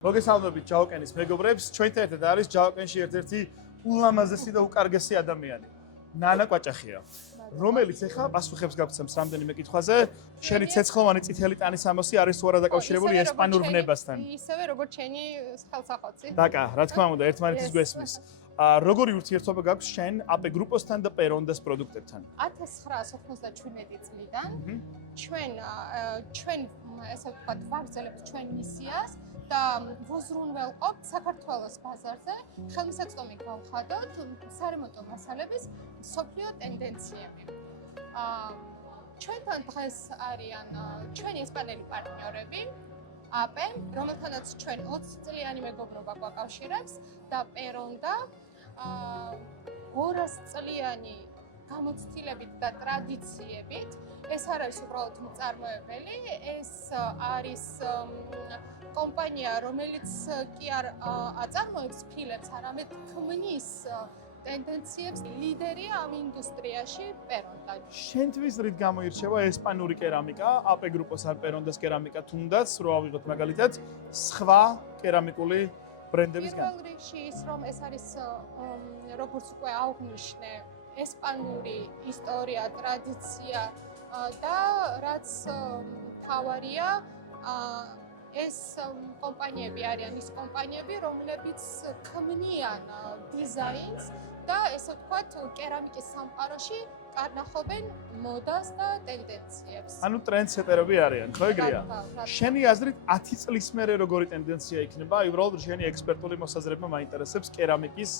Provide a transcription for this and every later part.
მოგესალმებით ჯაოკენის მეგობრებს, ჩვენთან ერთად არის ჯაოკენში ერთ-ერთი ულამაზესი და უკარგესი ადამიანი. ნანა კვაჭახია, რომელიც ახლა პასუხებს გაგცემს რამდენიმე კითხვაზე. შენი ცეცხლოვანი წითელი ტანის ამოსი არის თუ არა დაკავშირებული ესპანურ ვნებასთან? ისევე როგორც შენი ხელსახოცი. დაკა, რა თქმა უნდა, ერთმანეთის გვესმის. როგორი ურთიერთობა გაქვს შენ AP Grupos-თან და Perondas პროდუქტებთან? 1997 წლიდან ჩვენ ესე ვთქვათ, ვაგრძელებთ ჩვენ მისიას და ვუზრუნველყოფთ საქართველოს ბაზარზე ხელმისაწვდომი გავხადოთ სარემონტო მასალების მსოფლიო ტენდენციები. ჩვენთან დღეს არიან ჩვენი ესპანელი პარტნიორები AP, რომელთანაც ჩვენ 20 წლიანი მეგობრობა გვაკავშირებს და Peronda 200 წლიანი გამოცდილებით და ტრადიციებით. ეს არ არის უბრალოდ მწარმოებელი, ეს არის კომპანია, რომელიც კი არ აწარმოებს ფილებს, არამედ ქმნის ტენდენციებს, ლიდერია ამ ინდუსტრიაში Peronda. შენთვის რით გამოირჩევა ესპანური კერამიკა, AP Grupos ან Perondas კერამიკა თუნდაც, რო ავიღოთ მაგალითად, სხვა კერამიკული ბრენდებისგან? პირველ რიგში ის, რომ ეს არის როგორც უკვე აღვნიშნე, ესპანური ისტორია, ტრადიცია და რაც მთავარია, ეს კომპანიები არიან ის კომპანიები, რომლებიც ქმნიან დიზაინს და ესე ვთქვათ, კერამიკის სამყაროში კარნახობენ მოდას და ტენდენციებს. ანუ ტრენდსეტერები არიან, ხო ეგრეა? შენი აზრით 10 წლის მერე როგორი ტენდენცია იქნება? უბრალოდ შენი ექსპერტული მოსაზრება მაინტერესებს კერამიკის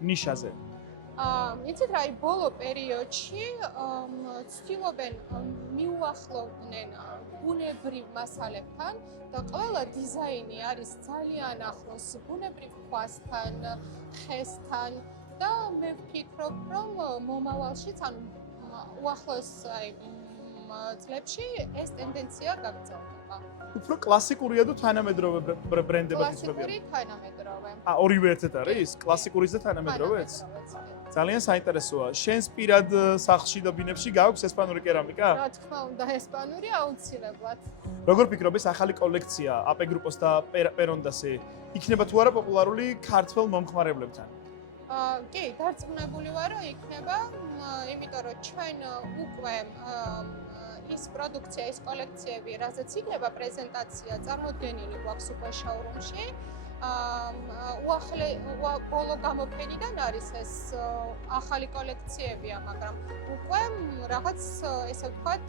ნიშაზე. იცით რა, ბოლო პერიოდში ცდილობენ მიუახლოვდნენ ბუნებრივ მასალებთან და ყველა დიზაინი არის ძალიან ახლოს ბუნებრივ ქვასთან, ხესთან და მე ვფიქრობ, რომ მომავალშიც, ანუ უახლოს წლებში ეს ტენდენცია გაგრძელდება. უფრო კლასიკურია თუ თანამედროვე ბრენდებად იცნობიან? კლასიკური თანამედროვე. ორივე ერთად არის? კლასიკურიც და თანამედროვეც? ძალიან საინტერესოა. შენს პირად სახლში და ბინებში გაქვს ესპანური კერამიკა? რა თქმა უნდა, ესპანური აუცილებლად. როგორ ფიქრობ, ეს ახალი კოლექცია AP Grupos და Perondas-ი იქნება თუ არა პოპულარული ქართველ მომხმარებლებთან? კი, დარწმუნებული ვარ, რომ იქნება, იმიტომ რომ ჩვენ უკვე ის პროდუქცია, ის კოლექციები, რასაც იქნება პრეზენტაცია წარმოდგენილი გვაქვს უკვე შოურუმში. ბოლო გამოფენიდან არის ეს ახალი კოლექციებია, მაგრამ უკვე რაღაც ესე ვთქვათ,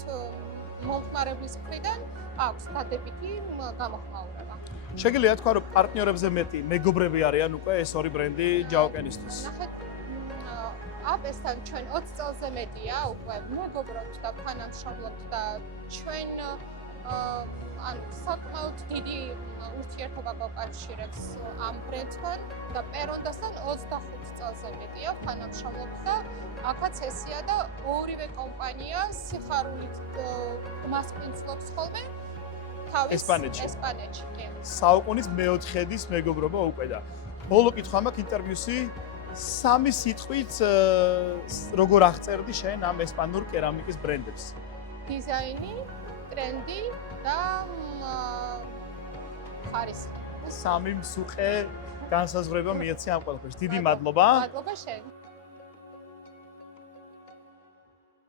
მომხმარებლის მხრიდან აქვს დადებითი გამოხმაურება. შეგიძლია თქვა, რომ პარტნიორებზე მეტი მეგობრები არიან უკვე ეს ორი ბრენდი ჯაოკენისთვის? ნახეთ, AP-სთან ჩვენ 20 წელზე მეტია უკვე მეგობრობთ და თანამშრომლობთ და ჩვენ ანუ საკმაოდ დიდი ურთიერთობა გვაკავშირებს ამ ბრენდთან და Perondas-თან 25 წელზე მეტია თანამშრომლობთ და აქაც ესია და ორივე კომპანია სიხარულით მასპინძლობს ხოლმე ესპანეთში, კი. საუკუნის მეოთხედის მეგობრობა უკვე და ბოლო კითხვა მაქვს ინტერვიუსი 3 სიტყვით როგორ აღწერდი შენ ამ ესპანურ კერამიკის ბრენდებს? დიზაინი, ტრენდი და ხარისხი. 3 მსუყე განსაზღვრება მიეცი ამ ყველაფერს. დიდი მადლობა. მადლობა შენ.